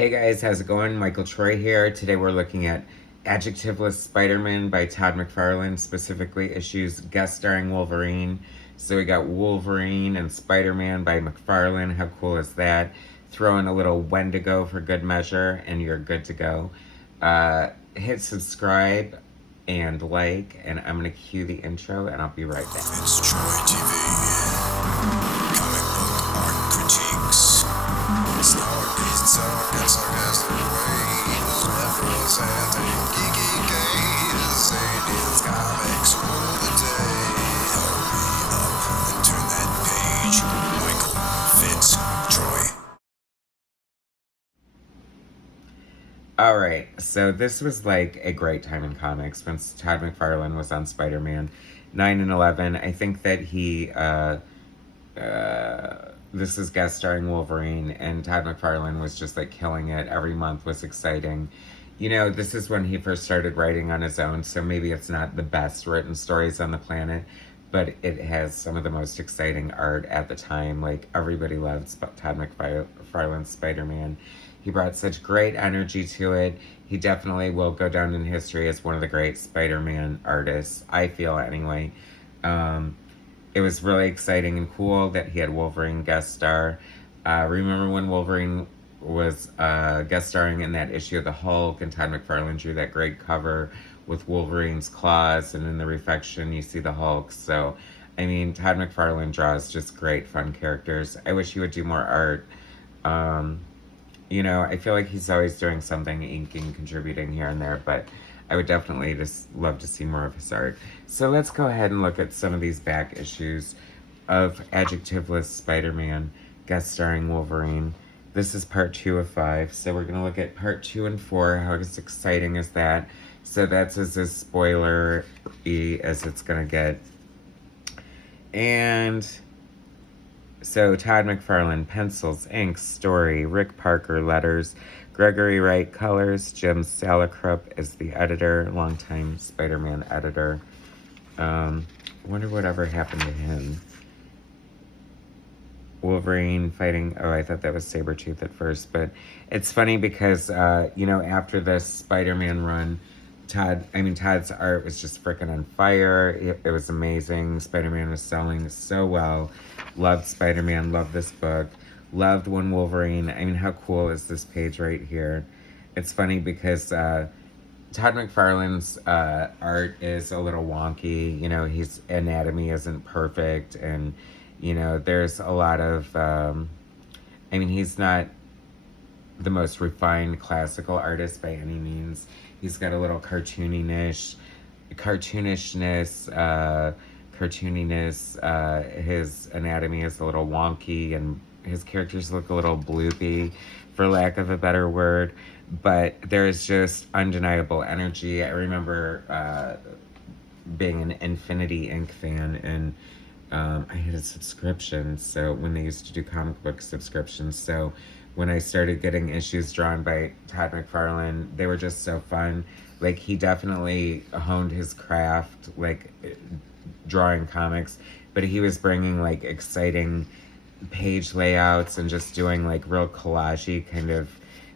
Hey guys, how's it going? Michael Troy here. Today we're looking at Adjectiveless Spider-Man by Todd McFarlane, specifically issues guest starring Wolverine. So we got Wolverine and Spider-Man by McFarlane. How cool is that? Throw in a little Wendigo for good measure and you're good to go. Hit subscribe and like, and I'm going to cue the intro and I'll be right back. It's Troy TV. Comic book art critiques. Sarcastic ways. Representing geeky gaze. Sadie's comics rule the day. Hurry up and turn that page. Michael Fitz Troy. Alright, so this was like a great time in comics when Todd McFarlane was on Spider-Man 9 and 11. I think that this is guest starring Wolverine, and Todd McFarlane was just like killing it. Every month was exciting. You know, this is when he first started writing on his own, so maybe it's not the best written stories on the planet, but it has some of the most exciting art at the time. Like, everybody loved Todd McFarlane's Spider-Man. He brought such great energy to it. He definitely will go down in history as one of the great Spider-Man artists, I feel anyway. It was really exciting and cool that he had Wolverine guest star. Remember when Wolverine was guest starring in that issue of the Hulk, and Todd McFarlane drew that great cover with Wolverine's claws, and in the reflection you see the Hulk. So, I mean, Todd McFarlane draws just great, fun characters. I wish he would do more art. You know, I feel like he's always doing something, inking, contributing here and there, but I would definitely just love to see more of his art. So let's go ahead and look at some of these back issues of Adjectiveless Spider-Man, guest starring Wolverine. This is part 2 of 5, so we're going to look at part 2 and 4. How exciting is that? So that's as spoiler-y as it's going to get. And so Todd McFarlane, pencils, inks, story, Rick Parker, letters, Gregory Wright, colors, Jim Salicrup is the editor, longtime Spider-Man editor. Wonder whatever happened to him. Wolverine fighting, oh, I thought that was Sabretooth at first, but it's funny because, you know, after this Spider-Man run, Todd's art was just freaking on fire. It was amazing. Spider-Man was selling so well. Loved Spider-Man, loved this book. Loved when Wolverine, I mean, how cool is this page right here? It's funny because Todd McFarlane's art is a little wonky. You know, his anatomy isn't perfect, and, you know, there's a lot of, I mean, he's not the most refined classical artist by any means. He's got a little cartooniness, his anatomy is a little wonky, and his characters look a little bloopy, for lack of a better word, but there's just undeniable energy. I remember being an Infinity Inc. fan, and I had a subscription, so when they used to do comic book subscriptions, so when I started getting issues drawn by Todd McFarlane, they were just so fun. Like, he definitely honed his craft, like, drawing comics, but he was bringing, like, exciting page layouts and just doing, like, real collage-y kind of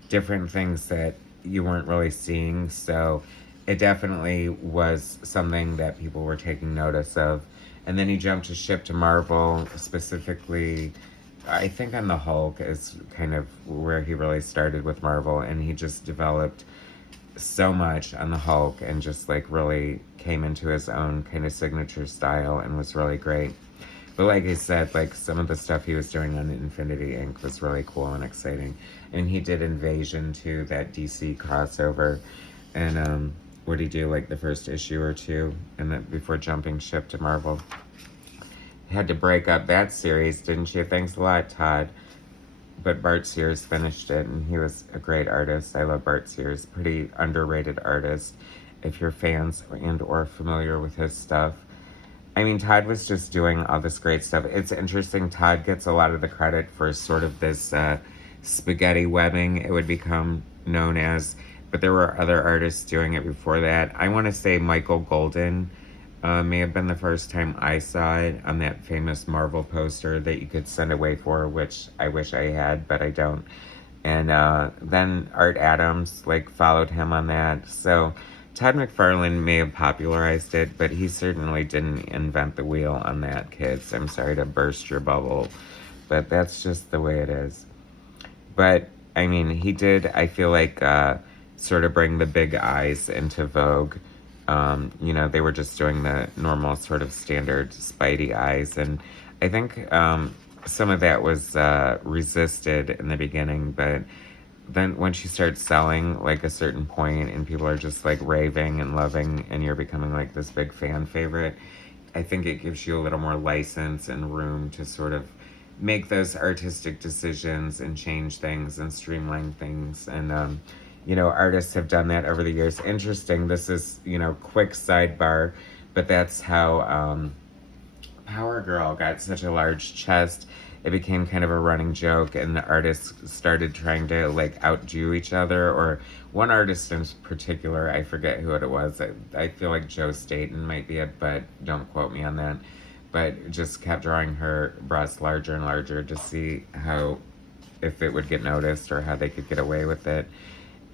different things that you weren't really seeing, so it definitely was something that people were taking notice of. And then he jumped ship to Marvel, specifically, I think on the Hulk is kind of where he really started with Marvel, and he just developed so much on the Hulk and just like really came into his own kind of signature style and was really great. But like I said, like some of the stuff he was doing on Infinity Inc. was really cool and exciting. And he did Invasion too, that DC crossover. And what did he do, like the first issue or two, and then before jumping ship to Marvel? Had to break up that series, didn't you? Thanks a lot, Todd. But Bart Sears finished it, and he was a great artist. I love Bart Sears. Pretty underrated artist, if you're fans and or familiar with his stuff. I mean, Todd was just doing all this great stuff. It's interesting, Todd gets a lot of the credit for sort of this spaghetti webbing, it would become known as, but there were other artists doing it before that. I want to say Michael Golden may have been the first time I saw it on that famous Marvel poster that you could send away for, which I wish I had, but I don't. And then Art Adams like followed him on that. So Todd McFarlane may have popularized it, but he certainly didn't invent the wheel on that, kids. I'm sorry to burst your bubble, but that's just the way it is. But I mean, he did, I feel like, sort of bring the big eyes into vogue. They were just doing the normal sort of standard Spidey eyes, and I think some of that was resisted in the beginning, but then once you start selling like a certain point and people are just like raving and loving and you're becoming like this big fan favorite, I think it gives you a little more license and room to sort of make those artistic decisions and change things and streamline things. And artists have done that over the years. Interesting, this is, quick sidebar, but that's how Power Girl got such a large chest. It became kind of a running joke, and the artists started trying to like outdo each other. Or one artist in particular, I forget who it was. I feel like Joe Staten might be it, but don't quote me on that. But just kept drawing her breasts larger and larger to see how, if it would get noticed or how they could get away with it.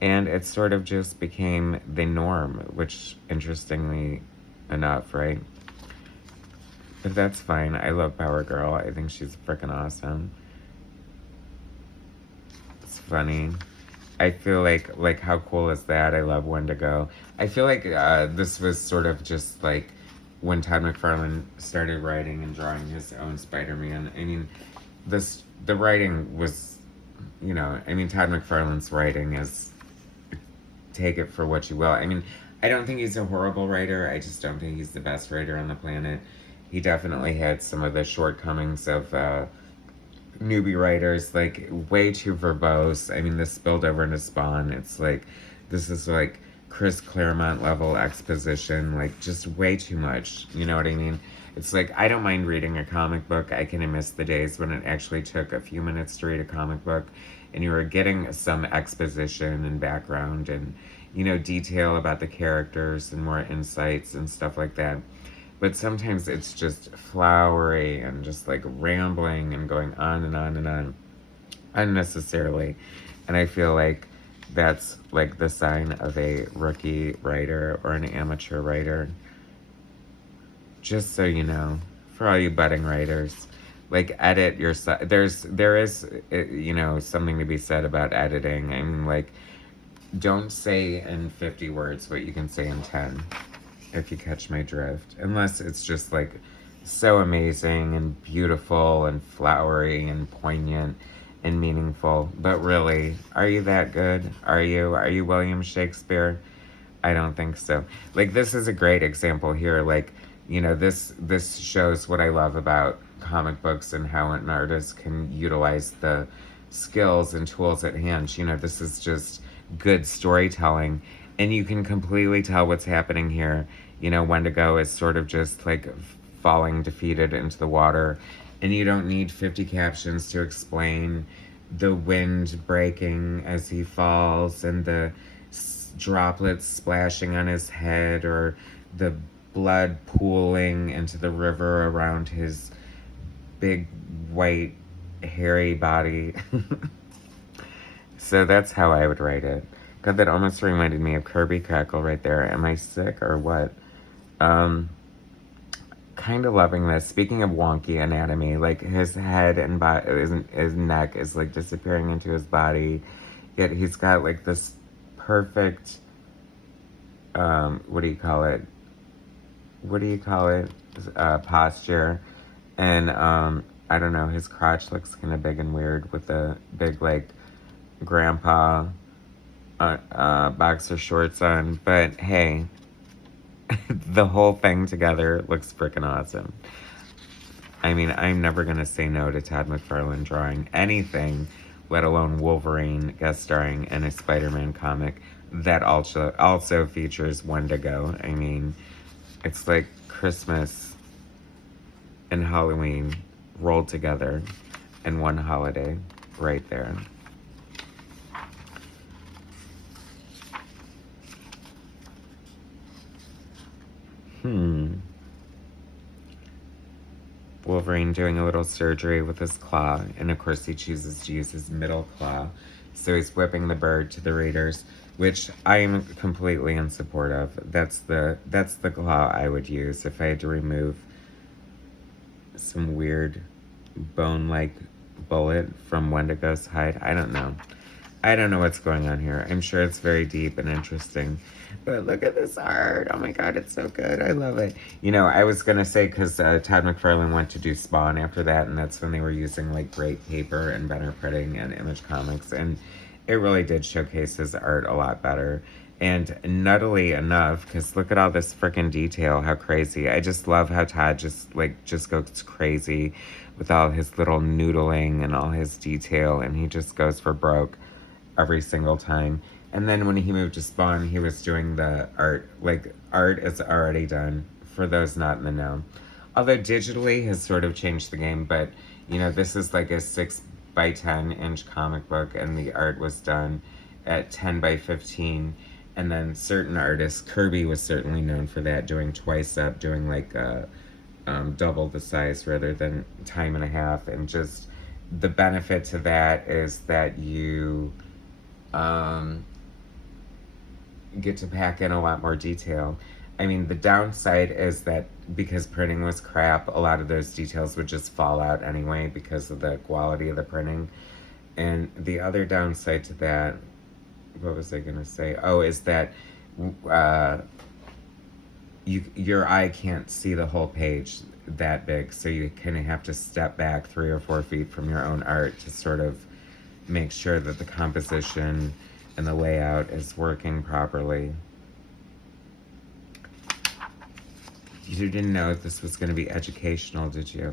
And it sort of just became the norm, which interestingly enough, right? But that's fine. I love Power Girl. I think she's freaking awesome. It's funny. I feel like how cool is that? I love Wendigo. I feel like this was sort of just like when Todd McFarlane started writing and drawing his own Spider-Man. I mean, the writing was, Todd McFarlane's writing is, take it for what you will. I mean, I don't think he's a horrible writer. I just don't think he's the best writer on the planet. He definitely had some of the shortcomings of newbie writers, like way too verbose. I mean, this spilled over into Spawn. It's like, this is like Chris Claremont level exposition, like just way too much. You know what I mean? It's like, I don't mind reading a comic book. I kind of miss the days when it actually took a few minutes to read a comic book and you were getting some exposition and background and, detail about the characters and more insights and stuff like that. But sometimes it's just flowery and just like rambling and going on and on and on unnecessarily. And I feel like that's like the sign of a rookie writer or an amateur writer. Just so you know, for all you budding writers, like edit your there is something to be said about editing. I mean, like, don't say in 50 words what you can say in 10. If you catch my drift. Unless it's just like so amazing and beautiful and flowery and poignant and meaningful. But really, are you that good? Are you William Shakespeare? I don't think so. Like, this is a great example here. Like, this shows what I love about comic books and how an artist can utilize the skills and tools at hand. This is just good storytelling. And you can completely tell what's happening here. Wendigo is sort of just like falling defeated into the water. And you don't need 50 captions to explain the wind breaking as he falls and the droplets splashing on his head or the blood pooling into the river around his big white hairy body. So that's how I would write it. God, that almost reminded me of Kirby Crackle right there. Am I sick or what? Kind of loving this. Speaking of wonky anatomy, like his head and his neck is like disappearing into his body. Yet he's got like this perfect, what do you call it? Posture. And, I don't know, his crotch looks kind of big and weird with the big like grandpa boxer shorts on, but hey, the whole thing together looks freaking awesome. I mean, I'm never gonna say no to Todd McFarlane drawing anything, let alone Wolverine guest starring in a Spider-Man comic that also features Wendigo. I mean, it's like Christmas and Halloween rolled together in one holiday right there. We'll Wolverine doing a little surgery with his claw, and of course he chooses to use his middle claw. So he's whipping the bird to the readers, which I am completely in support of. That's the claw I would use if I had to remove some weird bone-like bullet from Wendigo's hide. I don't know. I don't know what's going on here. I'm sure it's very deep and interesting. But look at this art. Oh my god, it's so good. I love it. You know, I was going to say, because Todd McFarlane went to do Spawn after that, and that's when they were using, like, great paper and better printing and Image Comics. And it really did showcase his art a lot better. And nuttily enough, because look at all this freaking detail, how crazy. I just love how Todd just goes crazy with all his little noodling and all his detail, and he just goes for broke every single time. And then when he moved to Spawn, he was doing the art. Like, art is already done, for those not in the know. Although digitally has sort of changed the game, but, you know, this is like a 6 by 10 inch comic book, and the art was done at 10 by 15. And then certain artists, Kirby was certainly known for that, doing twice up, doing like double the size rather than time and a half. And just the benefit to that is that you get to pack in a lot more detail. I mean, the downside is that because printing was crap, a lot of those details would just fall out anyway because of the quality of the printing. And the other downside to that, what was I gonna say? Oh, is that your eye can't see the whole page that big, so you kind of have to step back 3 or 4 feet from your own art to sort of make sure that the composition and the layout is working properly. You didn't know this was going to be educational, did you?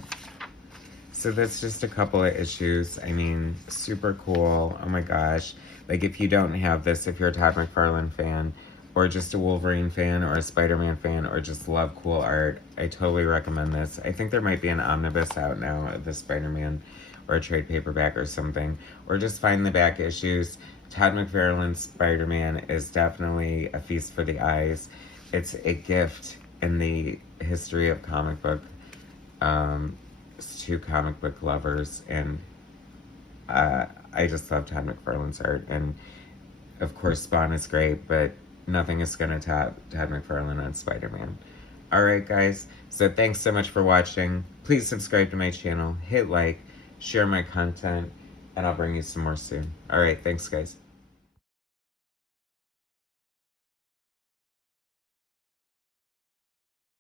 So that's just a couple of issues. I mean, super cool. Oh my gosh. Like, if you don't have this, if you're a Todd McFarlane fan, or just a Wolverine fan, or a Spider-Man fan, or just love cool art, I totally recommend this. I think there might be an omnibus out now of the Spider-Man, or a trade paperback or something. Or just find the back issues. Todd McFarlane's Spider-Man is definitely a feast for the eyes. It's a gift in the history of comic book to comic book lovers, and I just love Todd McFarlane's art. And of course Spawn is great, but nothing is gonna top Todd McFarlane on Spider-Man. Alright guys, so thanks so much for watching. Please subscribe to my channel, hit like, share my content, and I'll bring you some more soon. Alright, thanks guys.